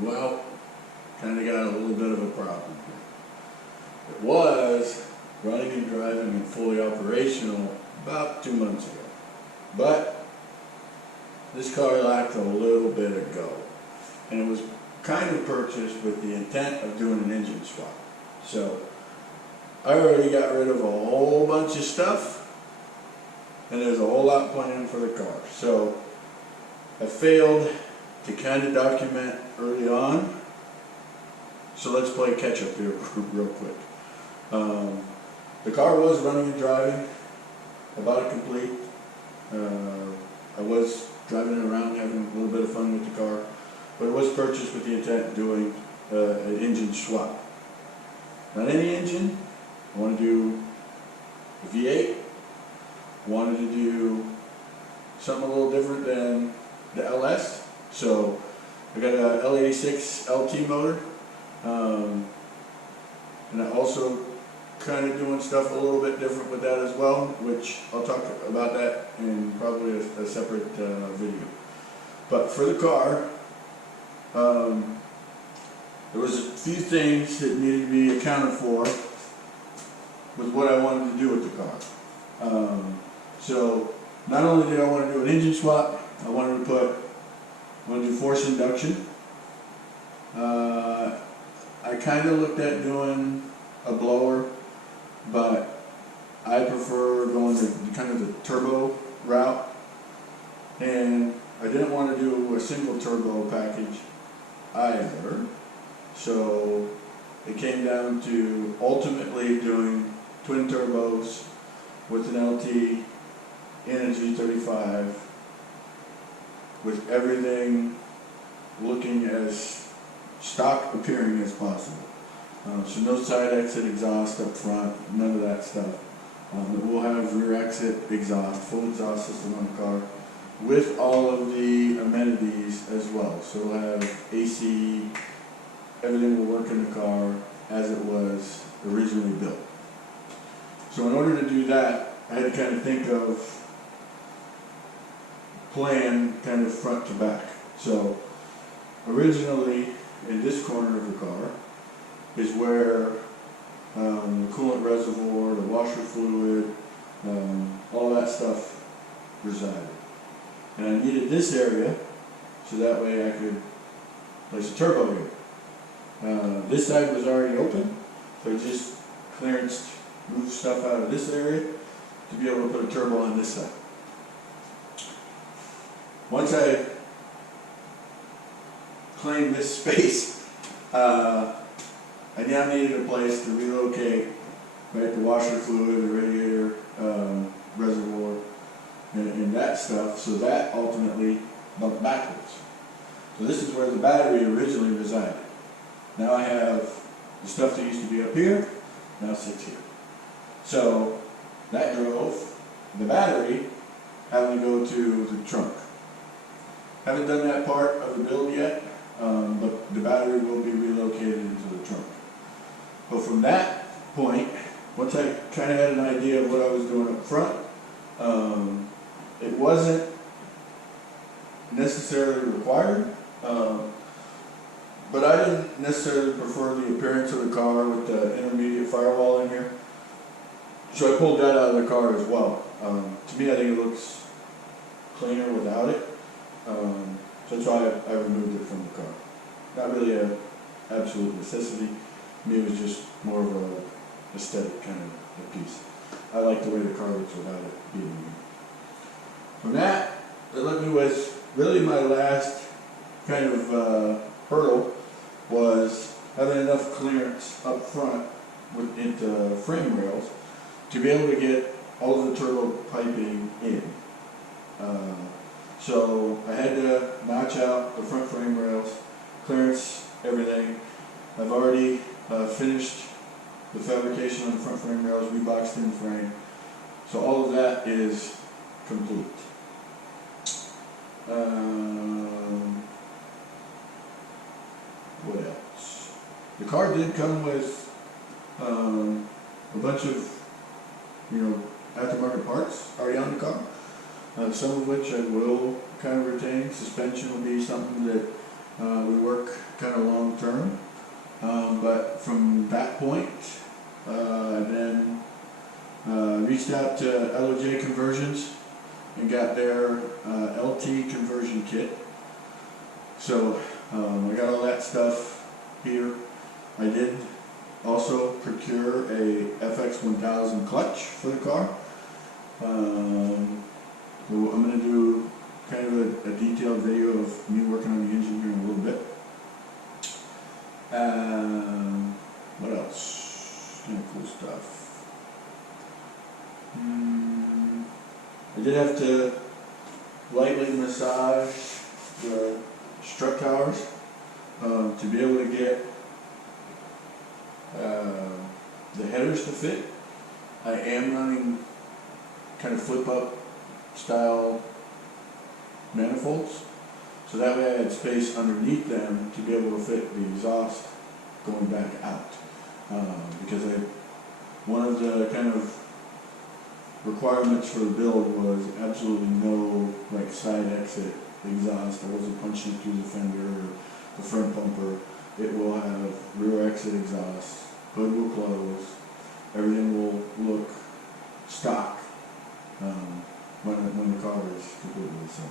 Well, kind of got a little bit of a problem here. It was running and driving and fully operational about 2 months ago. But this car lacked a little bit of go. And it was kind of purchased with the intent of doing an engine swap. So I already got rid of a whole bunch of stuff, and there's a whole lot planned for the car. So I failed to kind of document early on. So let's play catch up here real quick. The car was running and driving, about complete. I was driving it around, having a little bit of fun with the car, but it was purchased with the intent of doing an engine swap. Not any engine. I want to do a V8. Wanted to do something a little different than the LS. So I got a L86 LT motor. And I also kind of doing stuff a little bit different with that as well, which I'll talk about that in probably a separate video. But for the car, there was a few things that needed to be accounted for with what I wanted to do with the car. So not only did I want to do an engine swap, I wanted to do force induction. I kind of looked at doing a blower, but I prefer going the kind of the turbo route, and I didn't want to do a single turbo package either. So it came down to ultimately doing twin turbos with an LT and a G35, with everything looking as stock appearing as possible. So no side exit exhaust up front, none of that stuff. We'll have rear exit exhaust, full exhaust system on the car, with all of the amenities as well. So we'll have AC, everything will work in the car as it was originally built. So in order to do that, I had to kind of think of plan kind of front to back. So originally, in this corner of the car is where the coolant reservoir, the washer fluid, all that stuff resided. And I needed this area so that way I could place a turbo here. This side was already open, so I just clearanced, moved stuff out of this area to be able to put a turbo on this side. Once I claimed this space, I now needed a place to relocate, right, the washer fluid, the radiator reservoir, and that stuff, so that ultimately bumped backwards. So this is where the battery originally resided. Now I have the stuff that used to be up here, now sits here. So that drove the battery having to go to the trunk. Haven't done that part of the build yet, but the battery will be relocated into the trunk. But from that point, once I kind of had an idea of what I was doing up front, it wasn't necessarily required, but I didn't necessarily prefer the appearance of the car with the intermediate firewall in here. So I pulled that out of the car as well. To me, I think it looks cleaner without it. So that's why I removed it from the car. Not really an absolute necessity. To me, it was just more of a aesthetic kind of a piece. I like the way the car looks without it being here. From that left me with really my last kind of hurdle was having enough clearance up front into frame rails to be able to get all of the turbo piping in. So I had to notch out the front frame rails, clearance everything. I've already finished the fabrication on the front frame rails, reboxed in the frame. So all of that is complete. What else? The car did come with a bunch of, aftermarket parts already on the car. Some of which I will kind of retain. Suspension will be something that we work kind of long term. But from that point, I then reached out to LOJ Conversions and got their LT conversion kit. So I got all that stuff here. I did also procure a FX1000 clutch for the car. So I'm going to do kind of a detailed video of me working on the engine here in a little bit. What else? Kind of cool stuff. I did have to lightly massage the strut towers to be able to get the headers to fit. I am running kind of flip up style manifolds, so that way I had space underneath them to be able to fit the exhaust going back out. Because one of the kind of requirements for the build was absolutely no like side exit exhaust. I wasn't punching it through the fender or the front bumper. It will have rear exit exhaust, hood will close, everything will look stock when the car is completely set.